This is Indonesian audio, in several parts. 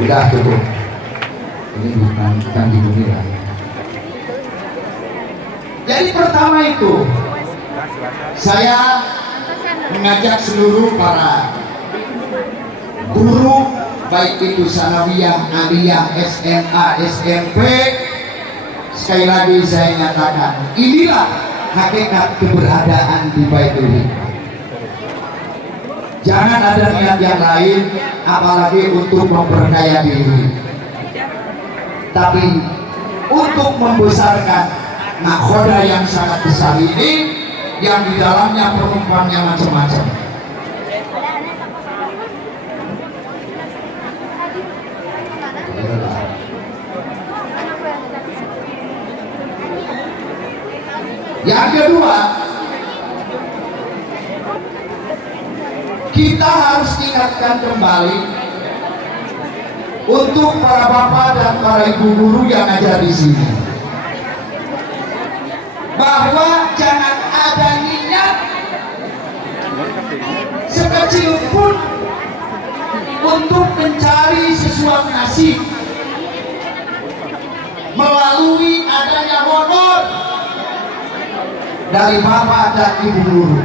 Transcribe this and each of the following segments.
Udah cukup. Ini bukan dinilai. Jadi pertama itu saya mengajak seluruh para guru baik itu sanawiyah, aliyah, SMA, SMP. Sekali lagi saya nyatakan, inilah hakikat keberadaan di Baitul Hikmah. Jangan ada niat yang lain, apalagi untuk memperkaya diri, tapi untuk membesarkan nakhoda yang sangat besar ini, yang di dalamnya penumpangnya macam-macam. Yang kedua, kita harus ingatkan kembali untuk para bapak dan para ibu guru yang ada di sini, bahwa jangan ada niat sekecil pun untuk mencari sesuatu nasib melalui adanya honor dari bapak dan ibu guru.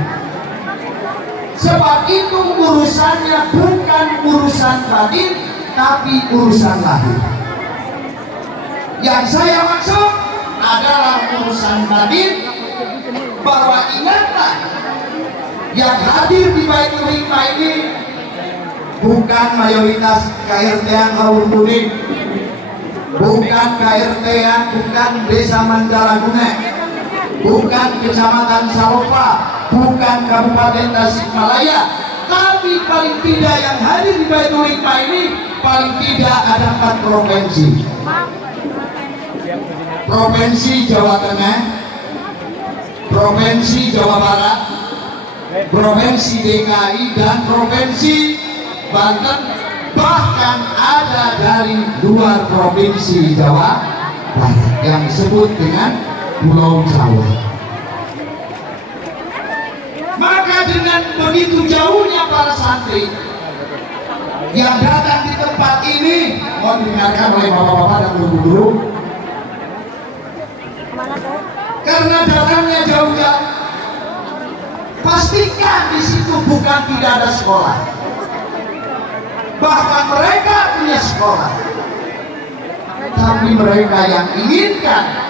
Sebab itu urusannya bukan urusan batin, tapi urusan lahir. Yang saya maksud adalah urusan batin, bahwa ingatlah yang hadir di Baitul Hikmah ini bukan mayoritas KRT yang Haur Kuning, bukan KRT yang bukan Desa Manjalaguna, bukan Kecamatan Salopa, bukan Kabupaten Tasikmalaya, tapi paling tidak yang hadir di Baitul Hikmah ini paling tidak ada 4 provinsi. Provinsi Jawa Tengah, Provinsi Jawa Barat, Provinsi DKI, dan Provinsi Banten, bahkan ada dari luar Provinsi Jawa Barat yang disebut dengan Pulau Jawa. Maka dengan begitu jauhnya para santri yang datang di tempat ini, mohon didengarkan oleh bapak-bapak dan guru-guru, karena datangnya jauh-jauh, pastikan di situ bukan tidak ada sekolah, bahkan mereka punya sekolah, tapi mereka yang inginkan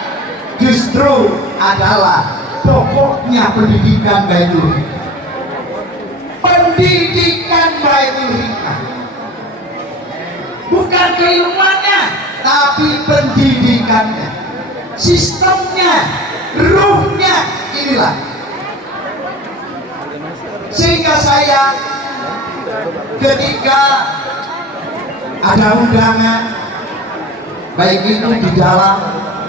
justru adalah pokoknya pendidikan Baitul Hikmah. Pendidikan Baitul Hikmah, bukan keilmuannya, tapi pendidikannya, sistemnya, ruhnya. Inilah sehingga saya ketika ada undangan baik itu di dalam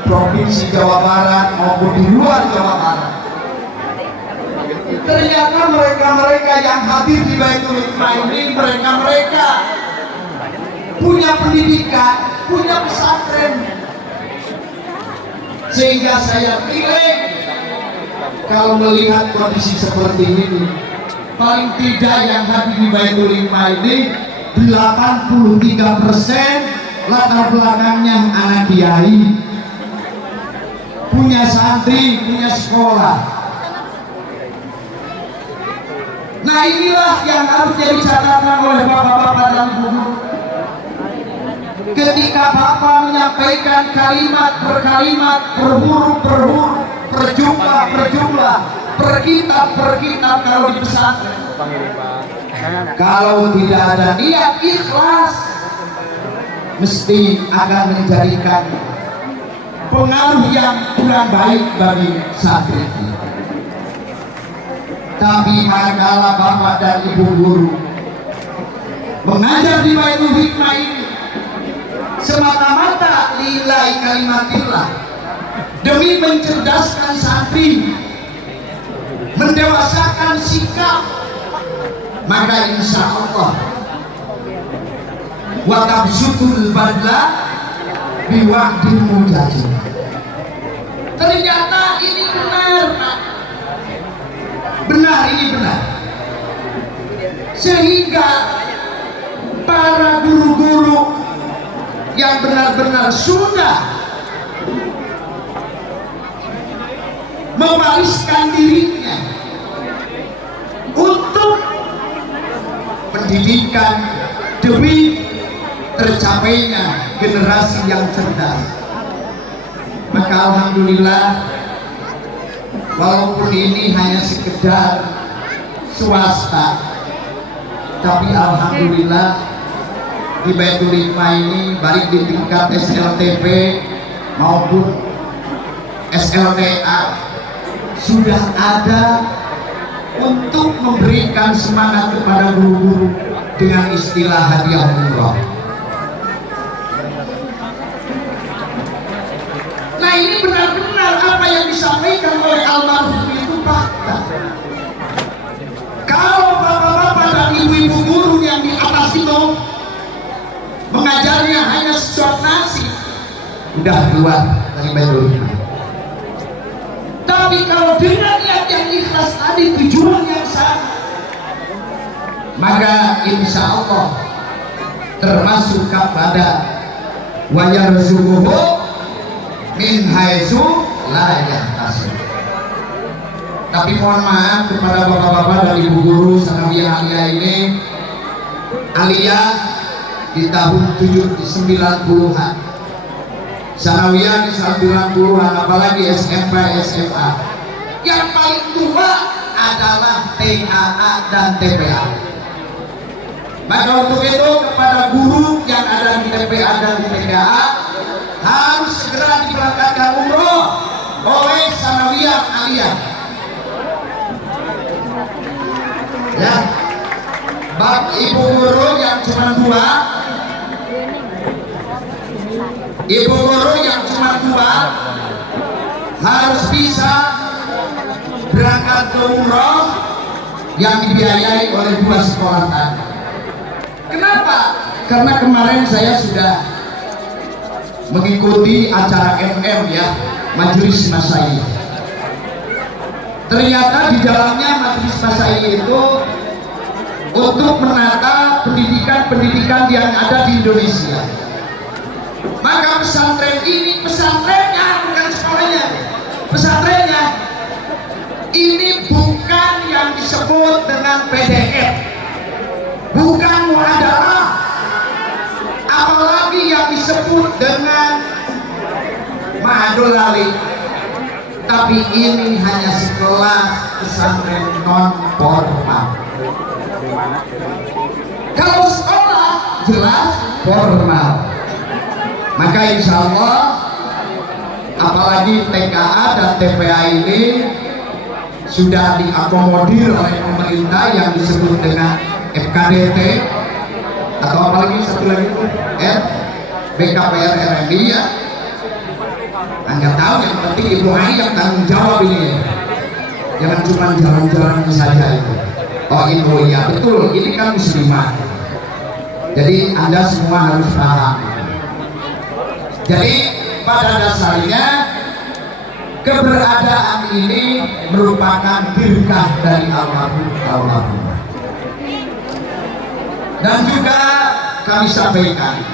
Provinsi Jawa Barat maupun di luar Jawa Barat, ternyata mereka-mereka yang hadir di Baitul Hikmah ini, mereka-mereka punya pendidikan, punya pesantren. Sehingga saya pilih, kalau melihat kondisi seperti ini, paling tidak yang hadir di Baitul Hikmah ini 83% latar belakangnya anak kiai, punya santri, punya sekolah. Nah inilah yang harus jadi catatan oleh bapak-bapak dan ibu-ibu. Ketika bapak menyampaikan kalimat per kalimat, per huruf per huruf, per jumlah per jumlah, per kitab per kitab, kalau di pesantren, kalau tidak ada niat ikhlas, mesti akan menjadikan pengaruh yang kurang baik bagi santri. Tapi manakala bapak dan ibu guru mengajar di Baitul Hikmah ini semata-mata lillahi kalimatillah, demi mencerdaskan santri, mendewasakan sikap, maka insya Allah wa tabsutul badla biwa'dil mujahid. Ternyata ini benar, benar, ini benar. Sehingga para guru-guru yang benar-benar sudah mewariskan dirinya untuk pendidikan demi tercapainya generasi yang cerdas. Maka alhamdulillah, walaupun ini hanya sekedar swasta, tapi alhamdulillah di Baitul Hikmah ini baik di tingkat SLTP maupun SLTA sudah ada untuk memberikan semangat kepada guru-guru dengan istilah hadiah umroh. Nah, ini benar-benar apa yang disampaikan oleh almarhum itu fakta. Kalau bapak-bapak dan ibu-ibu guru yang di atas itu mengajarnya hanya sesuap nasi, udah keluar dari Baitul Hikmah. Tapi kalau dengan niat yang ikhlas tadi, tujuan yang sama, maka insya Allah termasuk kepada wa yarzuquhu min haitsu la yahtasib. Tapi mohon maaf kepada bapak-bapak dan ibu guru sanawiyah aliyah ini, aliyah di tahun 90-an, sanawiyah di 90-an, apalagi SMP SMA. Yang paling tua adalah TAA dan TPA. Maka untuk itu kepada guru yang ada di TPA dan di TPA harus segera diberangkatkan umroh oleh sanawiyah aliyah. Ya, bab ibu guru yang cuma dua, ibu guru yang cuma dua harus bisa berangkat ke umroh yang dibiayai oleh dua sekolah tadi. Kenapa? Karena kemarin saya sudah mengikuti acara MM ya, Majelis Masyayikh. Ternyata di dalamnya Majelis Masyayikh itu untuk menata pendidikan-pendidikan yang ada di Indonesia. Maka pesantren ini, pesantrennya bukan sekolahnya, pesantrennya ini bukan yang disebut dengan PDF, bukan muhadalah, apalagi yang disebut dengan ma'adul ali, tapi ini hanya sekelas pesantren non formal. Kalau sekolah jelas formal. Maka insya Allah apalagi TKA dan TPA ini sudah diakomodir oleh pemerintah yang disebut dengan FKDT atau apalagi satu lagi itu BKPR RMI ya. Anda tahu, yang penting Ibu Ai yang tanggung jawab ini, jangan cuma jalan-jalan saja itu. Oh iya betul, ini kan muslimah, jadi Anda semua harus paham. Jadi pada dasarnya keberadaan ini merupakan berkah dari almarhum. Dan juga kami sampaikan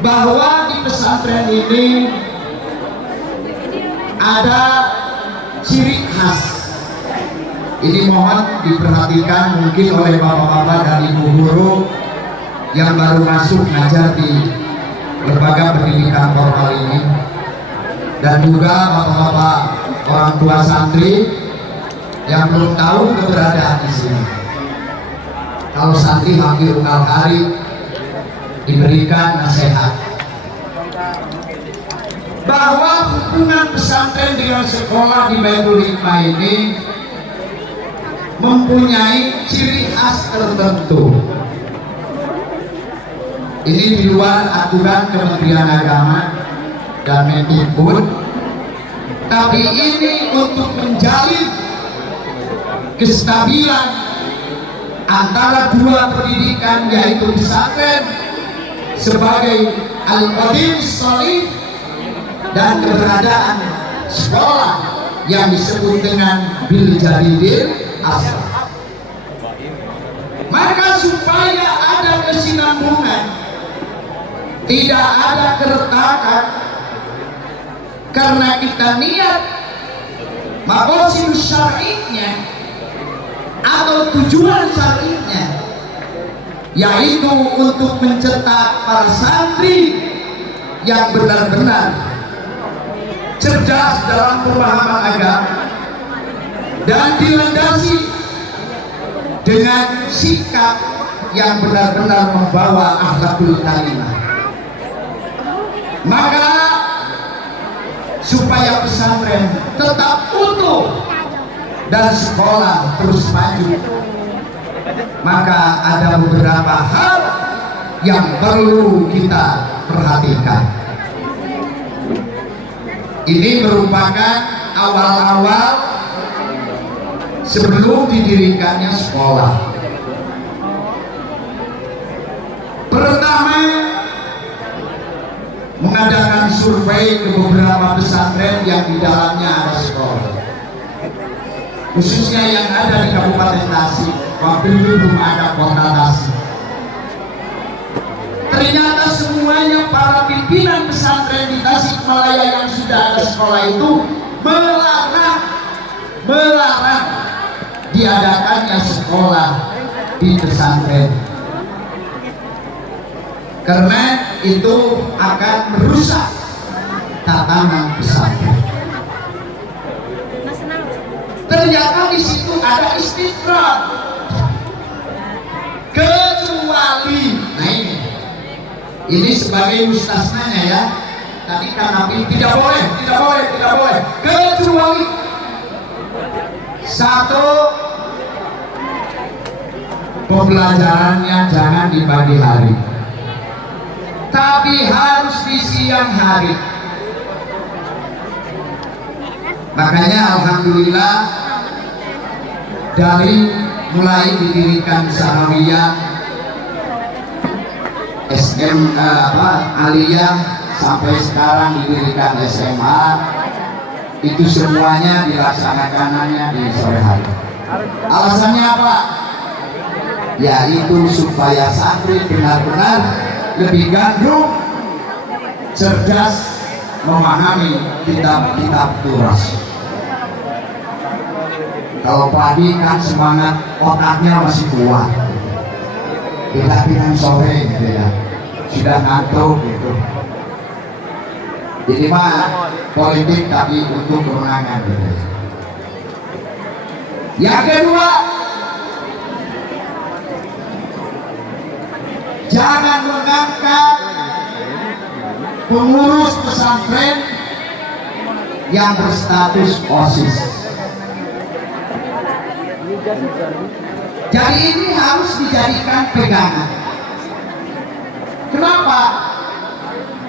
bahwa di pesantren ini ada ciri khas. Ini mohon diperhatikan mungkin oleh bapak-bapak dan ibu guru yang baru masuk ngajar di lembaga pendidikan formal ini, dan juga bapak-bapak orang tua santri yang belum tahu keberadaan di sini. Kalau santri hampir unggal hari diberikan nasihat bahwa hubungan pesantren dengan sekolah di Baitul Hikmah ini mempunyai ciri khas tertentu. Ini di luar aturan Kementerian Agama dan Mendikbud, tapi ini untuk menjalin kestabilan antara dua pendidikan, yaitu pesantren sebagai al-qadim sholih dan keberadaan sekolah yang disebut dengan bil jadidil asal. Maka supaya ada kesinambungan tidak ada keretakan, karena kita niat maqasid syar'inya atau tujuan syar'inya yaitu untuk mencetak para santri yang benar-benar cerdas dalam pemahaman agama dan dilandasi dengan sikap yang benar-benar membawa akhlakul karimah. Maka supaya pesantren tetap utuh dan sekolah terus maju, maka ada beberapa hal yang perlu kita perhatikan. Ini merupakan awal-awal sebelum didirikannya sekolah. Pertama, mengadakan survei ke beberapa pesantren yang di dalamnya ada sekolah, khususnya yang ada di Kabupaten Tasik. Waktu itu belum ada kota Tasik. Ternyata semuanya para pimpinan pesantren di Tasikmalaya yang sudah ada sekolah itu melarang diadakannya sekolah di pesantren, karena itu akan merusak tatanan pesantren. Ternyata di situ ada istidrak, kecuali, nah ini sebagai mustasnanya ya, tadi kami tidak boleh, kecuali satu, pembelajarannya jangan di pagi hari, tapi harus di siang hari. Makanya alhamdulillah dari mulai didirikan Sanawiyah, Aliyah, sampai sekarang didirikan SMA, itu semuanya dilaksanakannya di sore hari. Alasannya apa? Yaitu supaya santri benar-benar lebih gandrung, cerdas, memahami kitab-kitab turas. Kalau pagi kan semangat, otaknya masih kuat. Beda dengan sore gitu ya, sudah ngantuk gitu. Jadi mah politik tapi untuk kemenangan gitu. Yang kedua, jangan mengangkat pengurus pesantren yang berstatus OSIS. Jadi ini harus dijadikan pegangan. Kenapa?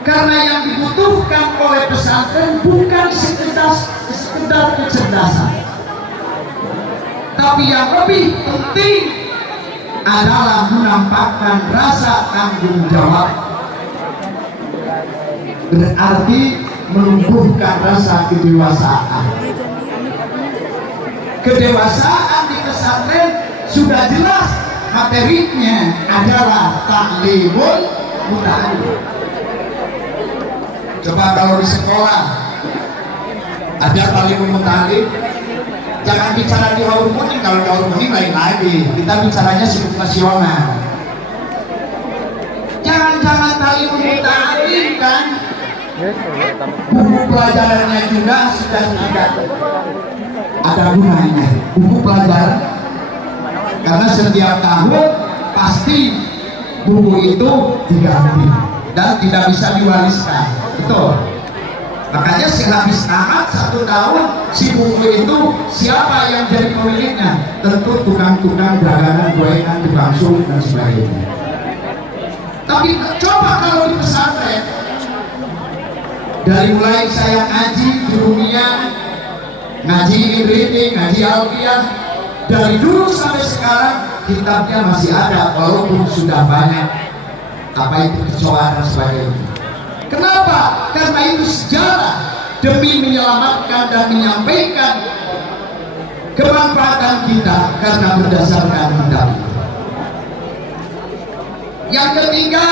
Karena yang dibutuhkan oleh pesantren bukan sekedar kecerdasan, tapi yang lebih penting adalah menampakkan rasa tanggung jawab. Berarti menumbuhkan rasa kedewasaan. Kedewasaan di pesantren sudah jelas materinya adalah taklimul muta'allim. Coba kalau di sekolah ada taklimul muta'allim, jangan bicara di haur kuning. Kalau di haur kuning lain lagi, kita bicaranya situasional. Jangan taklimul muta'allim kan, buku pelajarannya juga sudah tidak ada gunanya, buku pelajaran, karena setiap tahun pasti buku itu diganti dan tidak bisa diwariskan. Betul. Makanya sehabis tamat 1 tahun, si buku itu siapa yang jadi pemiliknya? Tentu tukang-tukang dagangan, gorengan, tukang sup dan sebagainya. Tapi coba kalau di pesantren, dari mulai saya ngaji di dunia, ngaji reading, ngaji alfiah, dari dulu sampai sekarang kitabnya masih ada walaupun sudah banyak apa itu kecoa dan sebagainya. Kenapa? Karena itu sejarah demi menyelamatkan dan menyampaikan kemanfaatan kita karena berdasarkan kitab. Yang ketiga,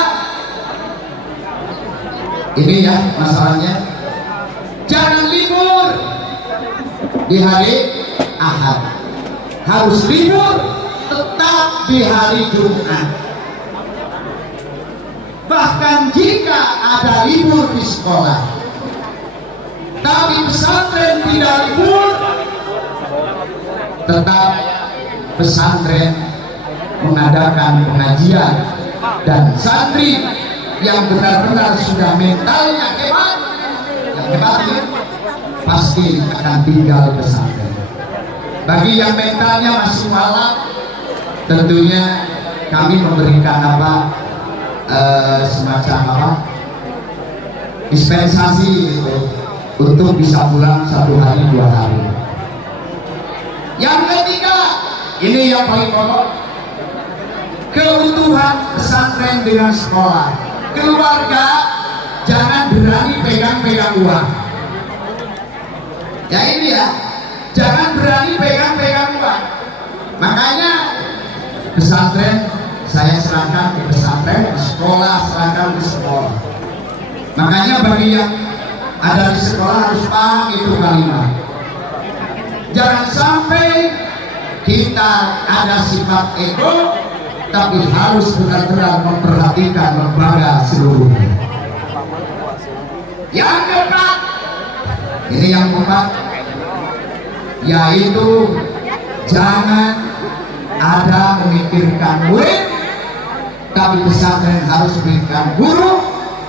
Ini ya masalahnya, jangan libur di hari Ahad, harus libur tetap di hari Jumat. Bahkan jika ada libur di sekolah tapi pesantren tidak libur, tetap pesantren mengadakan pengajian, dan santri yang benar-benar sudah mentalnya hebat, yang hebat ya, pasti akan tinggal pesantren. Bagi yang mentalnya masih walak, tentunya kami memberikan semacam dispensasi gitu, untuk bisa pulang 1 hari 2 hari. Yang ketiga, ini yang paling pokok, keutuhan pesantren dengan sekolah. Keluarga jangan berani pegang-pegang uang. Ya ini ya, jangan berani pegang-pegang uang. Makanya pesantren saya serahkan ke pesantren, sekolah serahkan ke sekolah. Makanya bagi yang ada di sekolah harus paham itu kalimat. Jangan sampai kita ada sifat ego, tapi harus benar-benar memperhatikan lembaga seluruhnya. Yang keempat, ini yang keempat, yaitu jangan ada memikirkan murid, tapi pesantren harus memikirkan guru.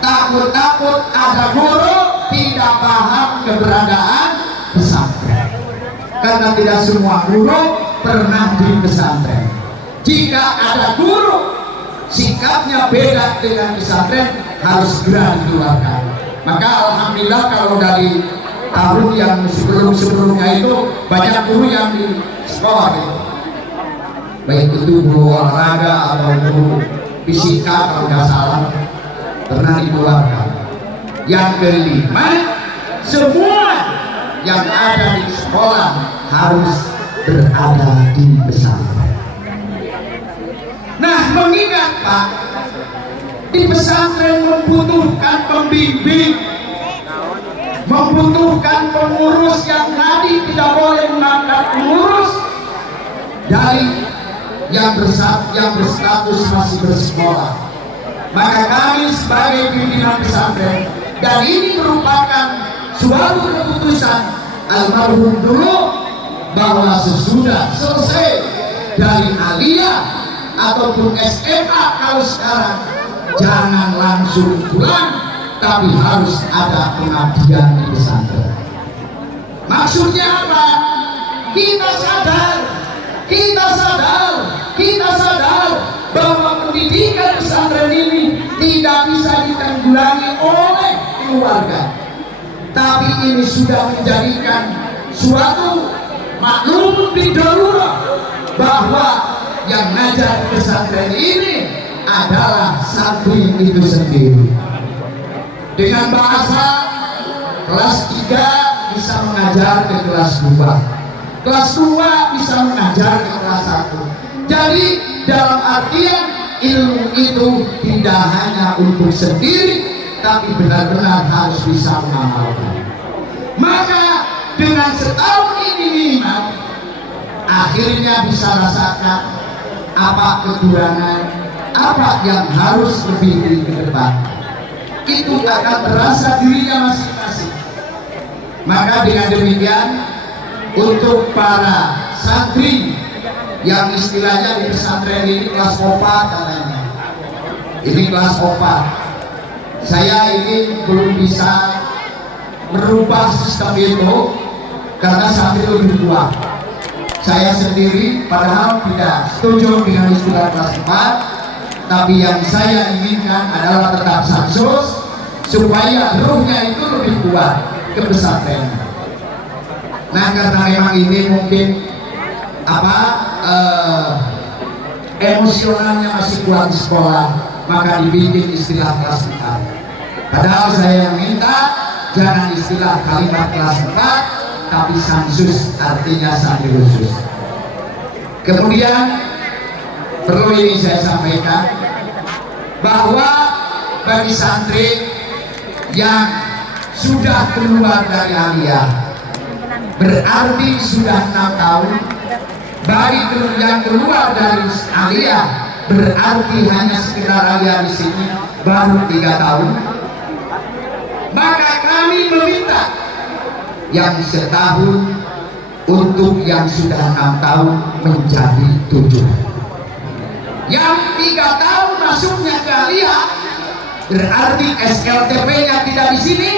Takut-takut ada guru tidak paham keberadaan pesantren, karena tidak semua guru pernah di pesantren. Jika ada guru sikapnya beda dengan pesantren, harus segera dikeluarkan. Maka alhamdulillah kalau dari tahun yang sebelum-sebelumnya itu banyak guru yang di sekolah gitu, baik itu guru olahraga atau guru fisika kalau nggak salah, pernah dikeluarkan. Yang kelima, semua yang ada di sekolah harus berada di pesantren. Nah, mengingat Pak, di pesantren membutuhkan pembimbing, membutuhkan pengurus yang tadi tidak boleh mengangkat pengurus dari yang berstatus masih bersekolah. Maka kami sebagai pimpinan pesantren, dan ini merupakan suatu keputusan almarhum dulu, bahwa sesudah selesai dari aliyah ataupun SMA, kalau sekarang jangan langsung pulang, tapi harus ada pengabdian di pesantren. Maksudnya apa? Kita sadar bahwa pendidikan pesantren ini tidak bisa ditanggulangi oleh keluarga, tapi ini sudah menjadikan suatu maklum darurat bahwa yang ngajar pesantren ini adalah santri itu sendiri. Dengan bahasa kelas 3 bisa mengajar ke kelas 2, kelas 2 bisa mengajar ke kelas 1. Jadi dalam artian ilmu itu tidak hanya untuk sendiri, tapi benar-benar harus bisa mengamalkan. Maka dengan setahun ini minimal, akhirnya bisa rasakan apa kekurangan, apa yang harus lebih ke depan. Itu akan terasa dirinya masing-masing. Maka dengan demikian, untuk para santri yang istilahnya di pesantren ini kelas opat katanya, ini kelas opat, saya ini belum bisa merubah sistem itu karena santri lebih tua. Saya sendiri padahal tidak setuju dengan istilah kelas 4, tapi yang saya inginkan adalah tetap sansus supaya ruhnya itu lebih kuat ke pesantren. Nah, karena memang ini mungkin emosionalnya masih kuat di sekolah, maka dibikin istilah kelas 4. Padahal saya minta jangan istilah kalimat kelas 4, tapi sansus, artinya santri khusus. Kemudian perlu ini saya sampaikan bahwa bagi santri yang sudah keluar dari aliyah berarti sudah 6 tahun. Bagi yang keluar dari aliyah berarti hanya sekitar aliyah di sini baru 3 tahun. Maka kami meminta yang setahun untuk yang sudah 6 tahun menjadi 7. Yang 3 tahun masuknya ke aliyah berarti SLTP-nya tidak di sini.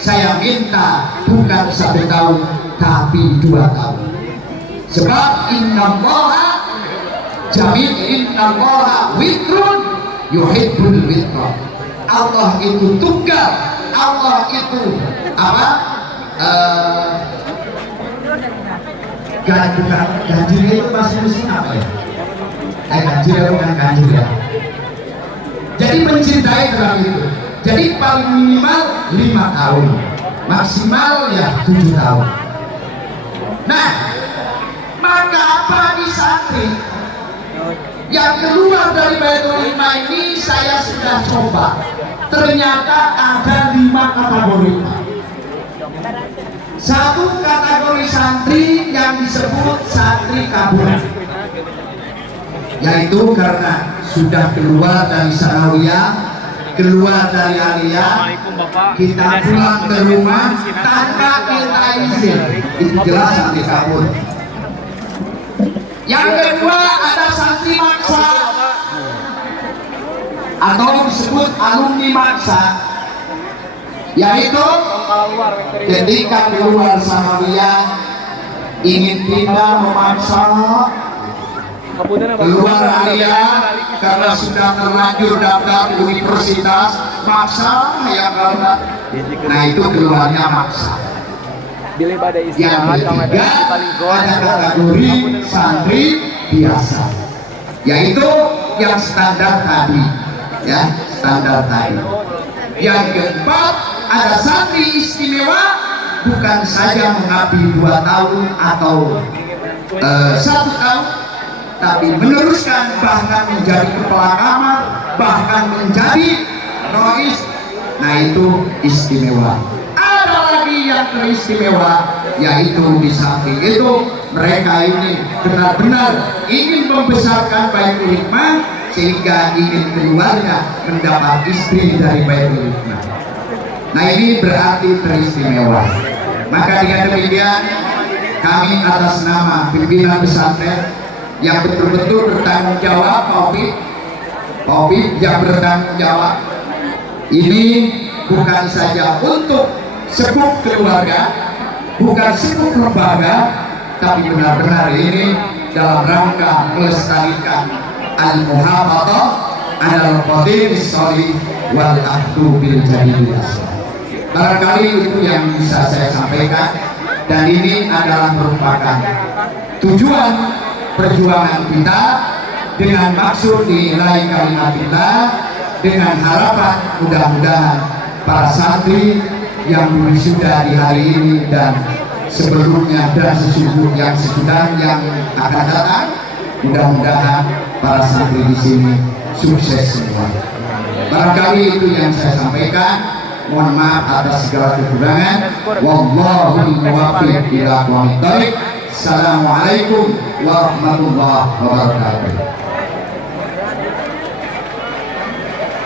Saya minta bukan 1 tahun tapi 2 tahun. Sebab innallaha jamil, innallaha witrun yuhibbul witra. Allah itu tunggal, Allah itu apa? Ganjil itu bahasa Indonesia apa ya? Ganjil bukan ganjil ya. Jadi mencintai dalam itu. Jadi paling minimal 5 tahun, maksimal ya 7 tahun. Nah, maka bagi santri yang keluar dari Baitul Hikmah ini saya sudah coba. Ternyata ada 5 kategori. Satu kategori santri yang disebut santri kabur, yaitu karena sudah keluar dari sanawiyah, keluar dari aliyah, kita pulang ke rumah tanpa minta izin, itu jelas santri kabur. Yang kedua ada santri maksa atau disebut alumni maksa, yaitu ketika keluar sanawiyah ingin pindah memaksa keluar aliyah karena sudah terlanjur daftar universitas maksa ya karena, nah itu keluarnya maksa. Yang ketiga ada kategori santri biasa, yaitu yang standar tadi, ya standar tadi. Yang keempat ada santri istimewa, bukan saja mengabdi 2 tahun atau 1 tahun, tapi meneruskan bahkan menjadi kepala kamar, bahkan menjadi rois. Nah itu istimewa. Ada lagi yang teristimewa, yaitu di samping itu mereka ini benar-benar ingin membesarkan Baitul Hikmah sehingga ingin keluarga mendapat istri dari Baitul Hikmah. Nah ini berarti teristimewa. Maka dengan demikian kami atas nama pimpinan pesantren yang betul-betul bertanggung jawab, Taufik yang bertanggung jawab ini bukan saja untuk sepuh keluarga, bukan sepuh lembaga, tapi benar-benar ini dalam rangka melestarikan al-muhafadah alal qadim as-shalih wal ahdu bil jadid. Barangkali itu yang bisa saya sampaikan, dan ini adalah merupakan tujuan perjuangan kita dengan maksud nilai kalimatillah, dengan harapan mudah-mudahan para santri yang wisuda di hari ini dan sebelumnya dan yang sesudah yang akan datang, mudah-mudahan para santri di sini sukses semua. Barangkali itu yang saya sampaikan. Mohon maaf atas segala kekurangan. Wallahul muwaffiq ila aqwamit thoriq. Assalamualaikum warahmatullahi wabarakatuh.